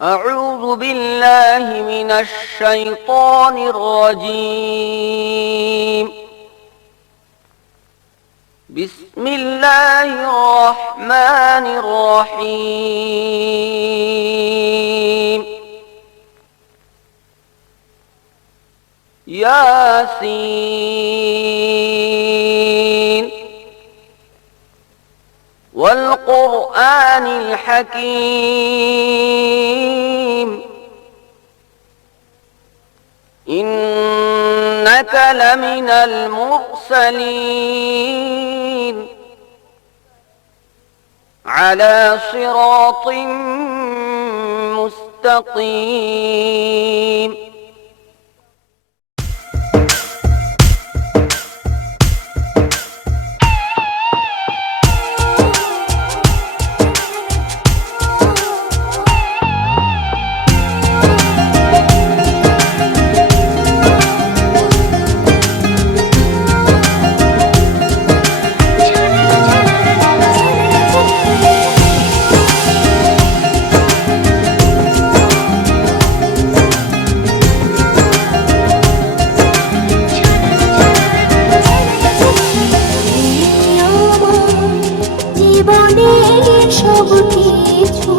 أعوذ بالله من الشيطان الرجيم. بسم الله الرحمن الرحيم. ياسين والقرآن الحكيم إنك لمن المرسلين على صراط مستقيم. সব কিছু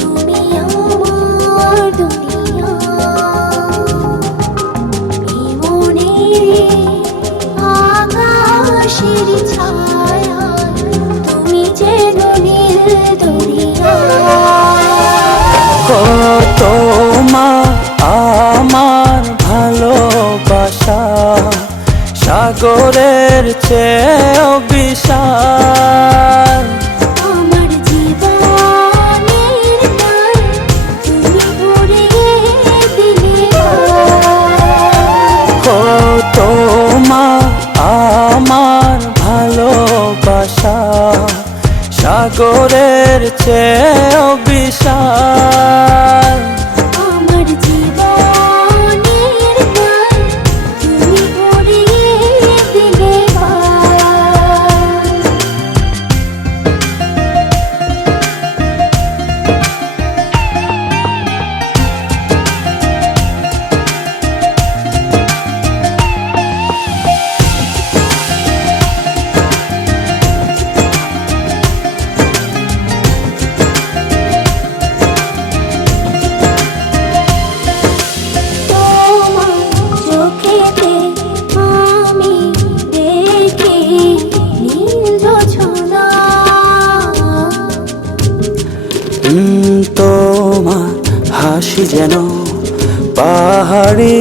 তুমি আমার দুনিয়া, মনের আকাশের ছায়া তুমি যেন নীল দরিয়া। তোমার আমার ভালোবাসা সাগরের চেয়েও বিশাল। আমার জীবনের গান তুমি ভরিয়ে দিলে। তোমার আমার ভালোবাসা সাগরের চেয়েও বিশাল। আমার জীবনের গান তুমি ভরিয়ে দিলে। তোমার হাসি যেন পাহাড়ি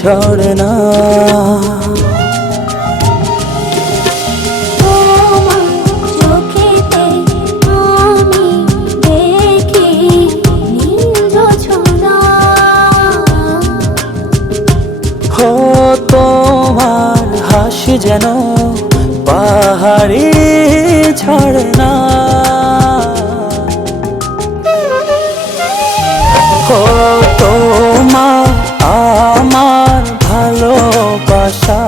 ঝরনা, তোমার হাসি যেন পাহাড়ি ঝরনা। তোমার আমার ভালোবাসা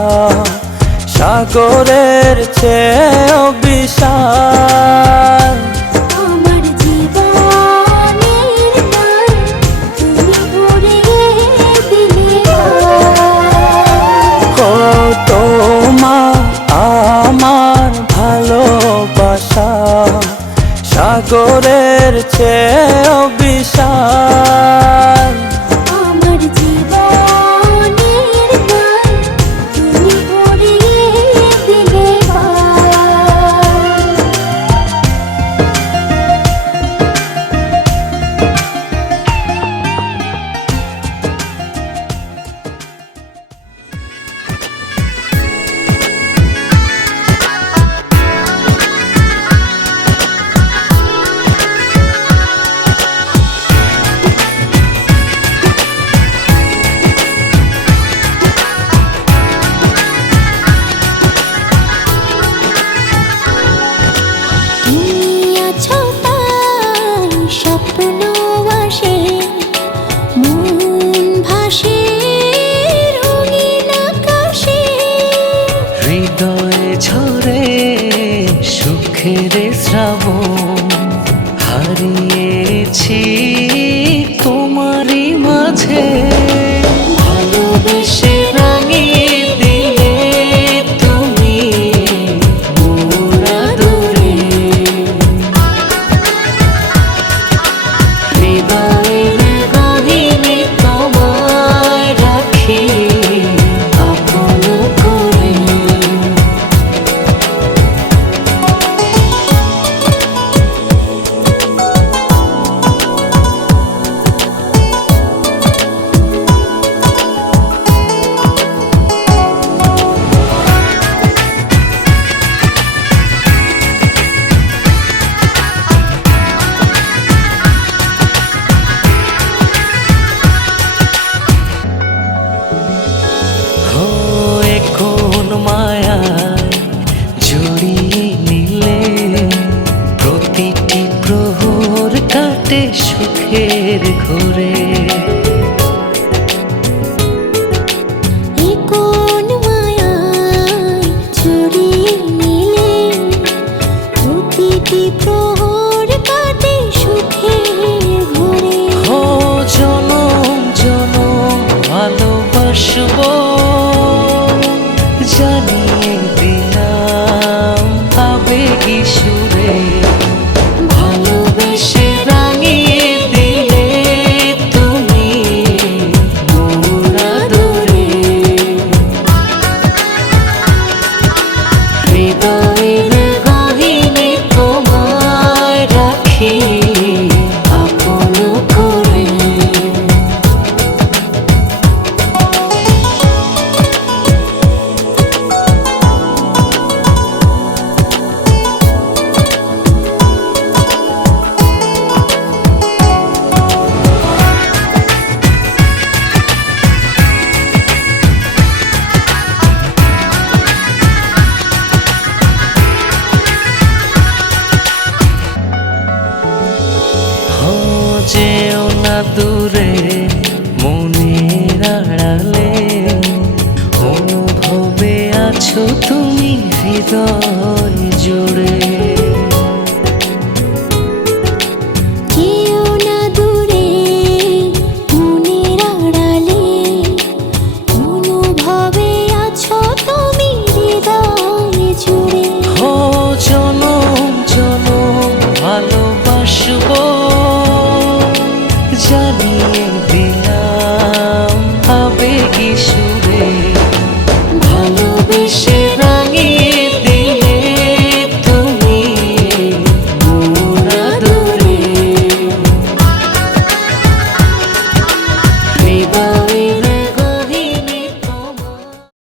সাগরের চেয়েও বিশাল। আমার জীবনের গান তুমি ভরিয়ে দিলে। তোমার আমার ভালোবাসা সাগরের চেয়েও বিশাল। আমার জীবনের গান তুমি ভরিয়ে দিলে। ঝরে সুখের শ্রাবণ হারিয়ে আছি তোমারই মাঝে ভালোবেসে রাঙিয়ে দিলে তুমি মোর আদরে হৃদয়ের গহীনে তোমায় রাখি আপন করে। হয়ে কোন মায়ায় জড়িয়ে নিলে প্রতিটি প্রহর কাটে সুখের ঘরে। এ কোন মায়ায় জড়িয়ে নিলে প্রতিটি প্রহর কাটে সুখের ঘরে। ও জনম জনম ভালোবাসবো জানিয়ে দিলাম আবেগী সুর